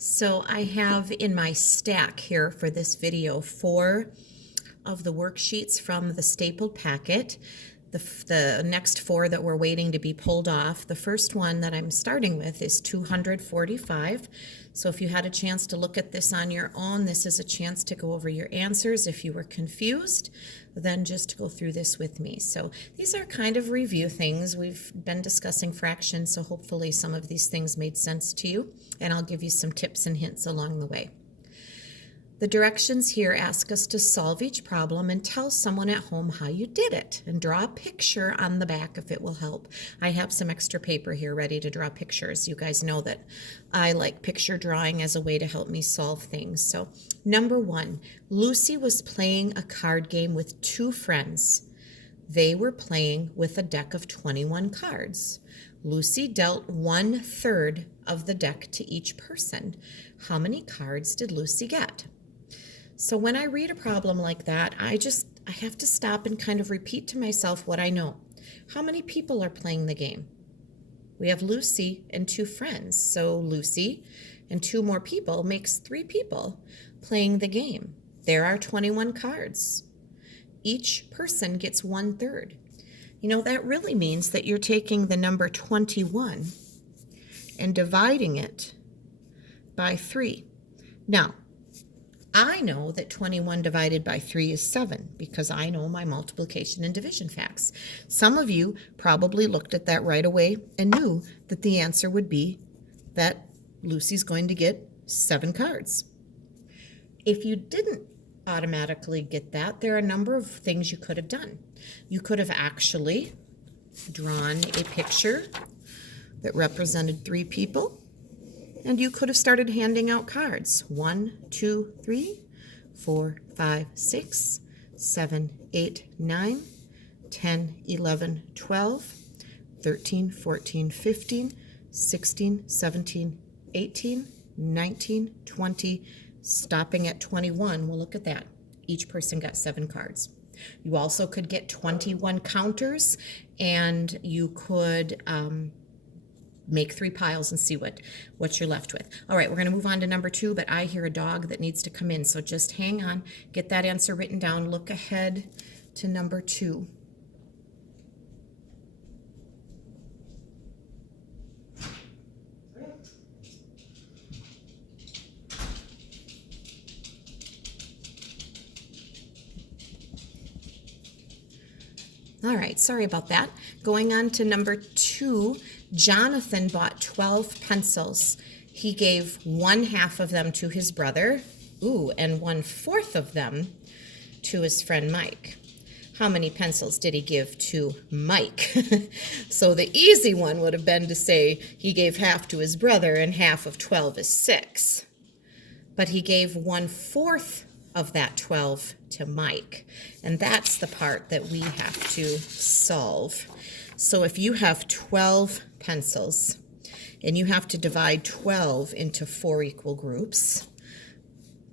So I have in my stack here for this video 4 of the worksheets from the stapled packet. The next 4 that we're waiting to be pulled off. The first one that I'm starting with is 245. So if you had a chance to look at this on your own, this is a chance to go over your answers. If you were confused, then just go through this with me. So these are kind of review things. We've been discussing fractions, so hopefully some of these things made sense to you, and I'll give you some tips and hints along the way. The directions here ask us to solve each problem and tell someone at home how you did it, and draw a picture on the back if it will help. I have some extra paper here ready to draw pictures. You guys know that I like picture drawing as a way to help me solve things. So number 1, Lucy was playing a card game with 2 friends. They were playing with a deck of 21 cards. Lucy dealt 1/3 of the deck to each person. How many cards did Lucy get? So when I read a problem like that, I have to stop and kind of repeat to myself what I know. How many people are playing the game? We have Lucy and 2 friends. So Lucy and 2 more people makes 3 people playing the game. There are 21 cards. Each person gets 1/3. You know, that really means that you're taking the number 21 and dividing it by 3. Now, I know that 21 divided by 3 is 7 because I know my multiplication and division facts. Some of you probably looked at that right away and knew that the answer would be that Lucy's going to get 7 cards. If you didn't automatically get that, there are a number of things you could have done. You could have actually drawn a picture that represented 3 people. And you could have started handing out cards. 1, 2, 3, 4, 5, 6, 7, 8, 9, 10, 11, 12, 13, 14, 15, 16, 17, 18, 19, 20, stopping at 21. Well, look at that. Each person got 7 cards. You also could get 21 counters, and you could make 3 piles and see what you're left with. All right, we're going to move on to number 2, but I hear a dog that needs to come in, so just hang on, get that answer written down, look ahead to number 2. All right, sorry about that. Going on to number 2, Jonathan bought 12 pencils. He gave 1/2 of them to his brother, and 1/4 of them to his friend Mike. How many pencils did he give to Mike? So the easy one would have been to say he gave 1/2 to his brother, and 1/2 of 12 is 6. But he gave 1/4 of that 12 to Mike. And that's the part that we have to solve. So if you have 12 pencils and you have to divide 12 into 4 equal groups,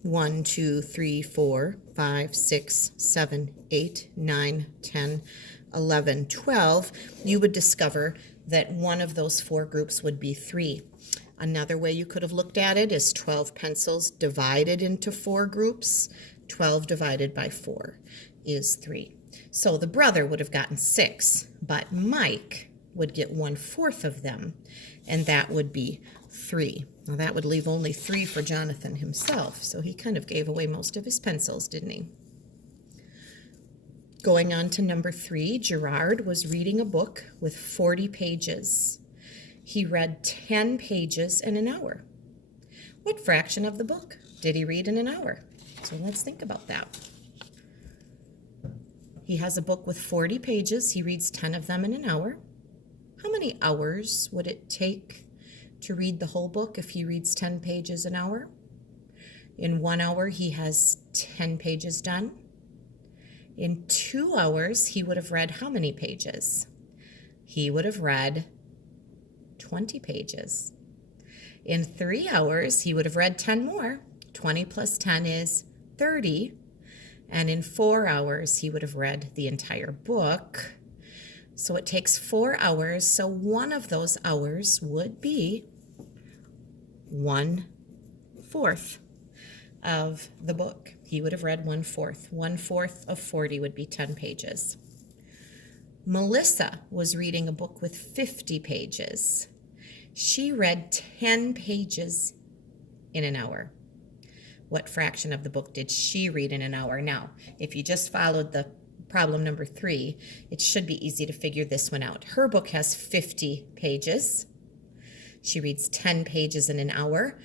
1, 2, 3, 4, 5, 6, 7, 8, 9, 10, 11, 12, you would discover that one of those 4 groups would be 3. Another way you could have looked at it is 12 pencils divided into 4 groups. 12 divided by 4 is 3. So the brother would have gotten 6, but Mike would get 1/4 of them, and that would be 3. Now that would leave only 3 for Jonathan himself, so he kind of gave away most of his pencils, didn't he? Going on to number 3, Gerard was reading a book with 40 pages. He read 10 pages in an hour. What fraction of the book did he read in an hour? So let's think about that. He has a book with 40 pages. He reads 10 of them in an hour. How many hours would it take to read the whole book if he reads 10 pages an hour? In 1 hour, he has 10 pages done. In 2 hours, he would have read how many pages? He would have read 20 pages. In 3 hours, he would have read 10 more. 20 plus 10 is 30. And in 4 hours, he would have read the entire book. So it takes 4 hours. So one of those hours would be 1 1/4 of the book. He would have read 1/4. 1/4 of 40 would be 10 pages. Melissa was reading a book with 50 pages. She read 10 pages in an hour. What fraction of the book did she read in an hour? Now, if you just followed the problem number 3, it should be easy to figure this one out. Her book has 50 pages. She reads 10 pages in an hour.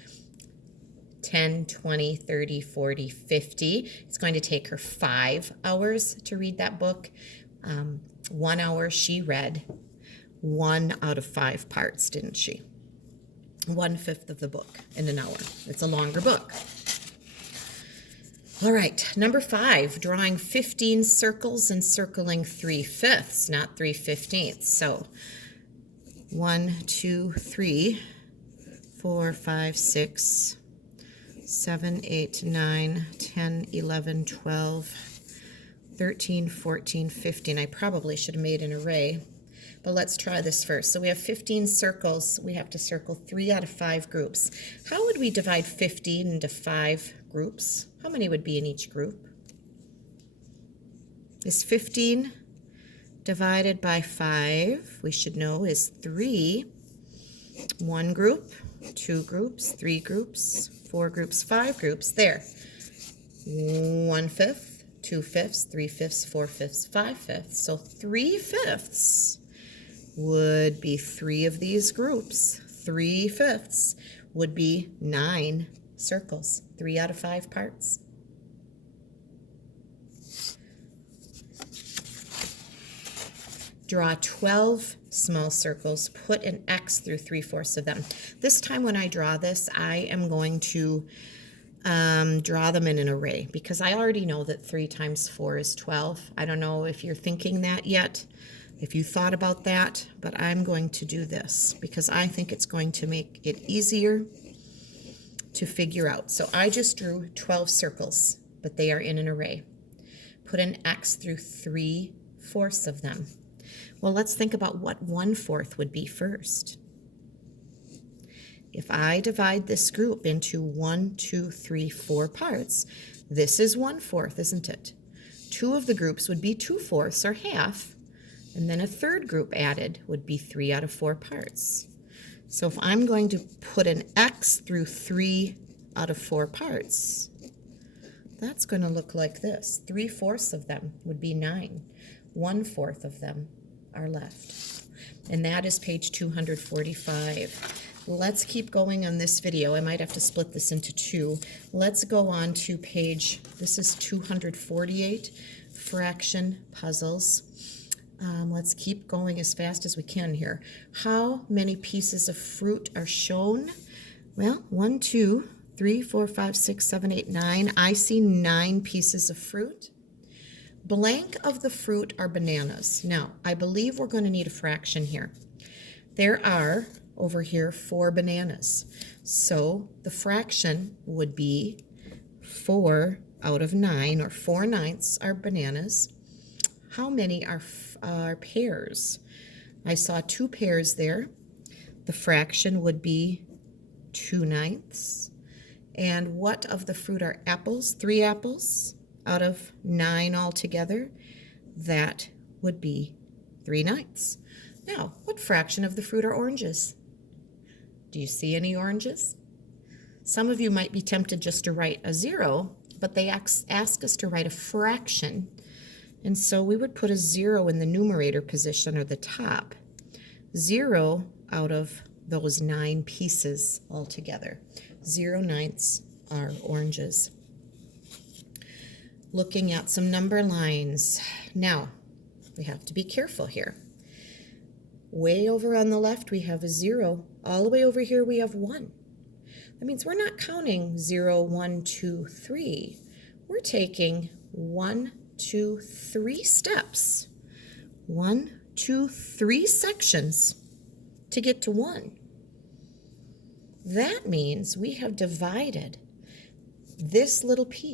10, 20, 30, 40, 50. It's going to take her 5 hours to read that book. 1 hour she read 1 out of 5 parts, didn't she? 1/5 of the book in an hour. It's a longer book. All right, number 5, drawing 15 circles and circling 3/5, not 3/15. So 1, 2, 3, 4, 5, 6, 7, 8, 9, 10, 11, 12, 13, 14, 15. I probably should have made an array, but let's try this first. So we have 15 circles. We have to circle 3 out of 5 groups. How would we divide 15 into 5 groups? How many would be in each group? Is 15 divided by 5, we should know, is 3. 1 group, 2 groups, 3 groups, 4 groups, 5 groups. There. 1/5, 2/5, 3/5, 4/5, 5/5. So 3/5 would be 3 of these groups. 3/5 would be 9 circles, 3 out of 5 parts. Draw 12 small circles, put an X through 3/4 of them. This time when I draw this, I am going to draw them in an array because I already know that 3 times 4 is 12. I don't know if you're thinking that yet, if you thought about that, but I'm going to do this because I think it's going to make it easier to figure out. So I just drew 12 circles, but they are in an array. Put an X through 3/4 of them. Well, let's think about what 1/4 would be first. If I divide this group into 1, 2, 3, 4 parts, this is 1/4, isn't it? 2 of the groups would be 2/4 or half, and then a third group added would be 3 out of 4 parts. So if I'm going to put an X through 3 out of 4 parts, that's going to look like this. 3/4 of them would be 9. 1/4 of them are left. And that is page 245. Let's keep going on this video. I might have to split this into 2. Let's go on to page, this is 248, fraction puzzles. Let's keep going as fast as we can here. How many pieces of fruit are shown? Well, 1, 2, 3, 4, 5, 6, 7, 8, 9. I see 9 pieces of fruit. Blank of the fruit are bananas. Now, I believe we're going to need a fraction here. There are, over here, 4 bananas. So the fraction would be 4 out of 9, or 4/9 are bananas. How many are pears? I saw 2 pears there. The fraction would be 2/9. And what of the fruit are apples? 3 apples out of 9 altogether. That would be 3/9. Now, what fraction of the fruit are oranges? Do you see any oranges? Some of you might be tempted just to write a 0, but they ask us to write a fraction. And so we would put a 0 in the numerator position or the top. 0 out of those 9 pieces altogether. 0/9 are oranges. Looking at some number lines. Now, we have to be careful here. Way over on the left, we have a 0. All the way over here, we have 1. That means we're not counting 0, 1, 2, 3. We're taking 1, 2, 3 steps. 1, 2, 3 sections to get to 1. That means we have divided this little piece